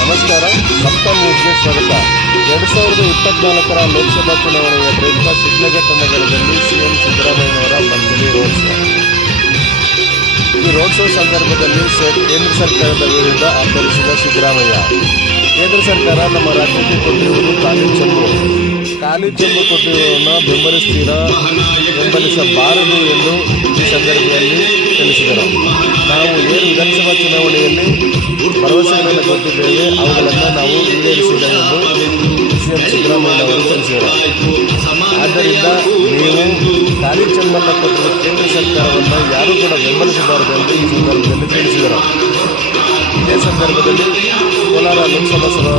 ನಮಸ್ಕಾರ. ಸಪ್ತ ನ್ಯೂಸ್ಗೆ ಸ್ವಾಗತ. ಎರಡು ಸಾವಿರದ ಇಪ್ಪತ್ನಾಲ್ಕರ ಲೋಕಸಭಾ ಚುನಾವಣೆಯ ಪ್ರಯುಕ್ತ ಶಿಡ್ಲಘಟ್ಟ ನಗರದಲ್ಲಿ ಸಿಎಂ ಸಿದ್ದರಾಮಯ್ಯನವರ ಭರ್ಜರಿ ರೋಡ್ ಶೋ ಈ ರೋಡ್ ಶೋ ಸಂದರ್ಭದಲ್ಲಿ ಕೇಂದ್ರ ಸರ್ಕಾರದ ವಿರುದ್ಧ ಆಧರಿಸಿದ ಸಿದ್ದರಾಮಯ್ಯ. ಕೇಂದ್ರ ಸರ್ಕಾರ ನಮ್ಮ ರಾಜ್ಯಕ್ಕೆ ಕೊಟ್ಟಿರುವುದು ಖಾಲಿ ಚೆಂಬು. ಖಾಲಿ ಚೆಂಬು ಕೊಟ್ಟಿರುವುದನ್ನು ಬೆಂಬಲಿಸ್ತೀರಾ, ಬೆಂಬಲಿಸಬಾರದು ಎಂದು ಈ ಸಂದರ್ಭದಲ್ಲಿ ತಿಳಿಸಿದರು. ನಾವು ಏನು ವಿಧಾನಸಭಾ ಚುನಾವಣೆಯಲ್ಲಿ ಭರವಸೆಗಳನ್ನು ಕೊಟ್ಟಿದ್ದೇವೆ. ಅವುಗಳನ್ನು ನಾವು ಈಡೇರಿಸಿದ್ದೇವೆ ಎಂದು ಸಿಎಂ ಸಿದ್ದರಾಮಯ್ಯ ಅವರು ತಿಳಿಸಿದರು ಆದ್ದರಿಂದ ನೀವು ಚೆಂಬನ್ನು ಕೊಟ್ಟಿರುವ ಕೇಂದ್ರ ಸರ್ಕಾರವನ್ನು ಯಾರೂ ಕೂಡ ಬೆಂಬಲಿಸಬಾರದು ಎಂದು ಈ ಸಂದರ್ಭದಲ್ಲಿ ತಿಳಿಸಿದರು ಇದೇ ಸಂದರ್ಭದಲ್ಲಿ ಕೋಲಾರ ಲೋಕಸಭಾ ಸಭಾ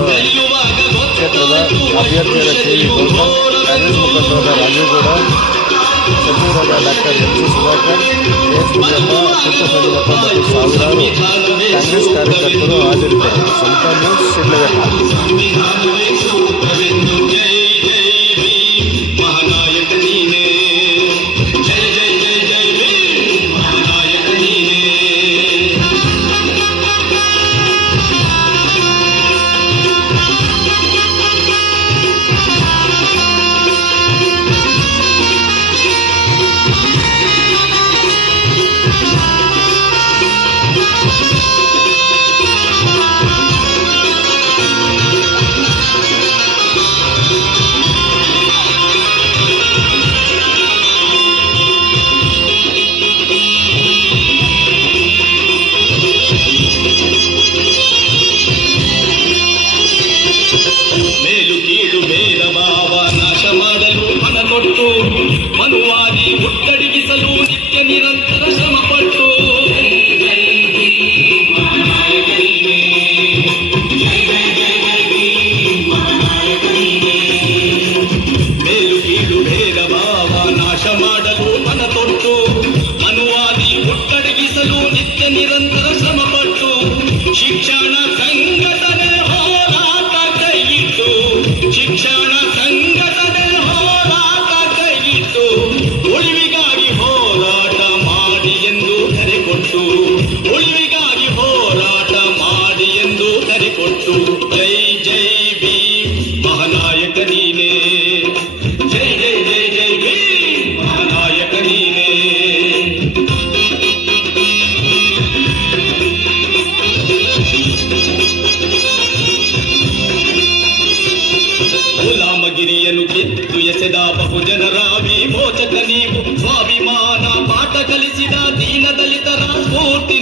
ಕ್ಷೇತ್ರದ ಅಭ್ಯರ್ಥಿಯಾದ ಕೆ ವಿ ಗೌತಮ್ ಕಾಂಗ್ರೆಸ್ ಮುಖಂಡರಾದ ರಾಜೇಗೌಡ ಗೌಡ, ಸಚಿವರಾದ doctor M C Sudhakar S Muniyappa Puttasangappa ಮತ್ತು ಸಾವಿರಾರು ಕಾಂಗ್ರೆಸ್ ಕಾರ್ಯಕರ್ತರು ಹಾಜರಿದ್ದರು ಸಂತ ನ್ಯೂಸ್ ಶಿಡ್ಲಘಟ್ಟ と魔の ಗುಲಾಮಗಿರಿಯನ್ನು ಕಿತ್ತು ಎಸೆದ ಬಹುಜನರ ವಿಮೋಚಕ ನೀವು ಸ್ವಾಭಿಮಾನ ಪಾಠ ಕಲಿಸಿದ ದೀನ ದಲಿತರ ಸ್ಫೂರ್ತಿ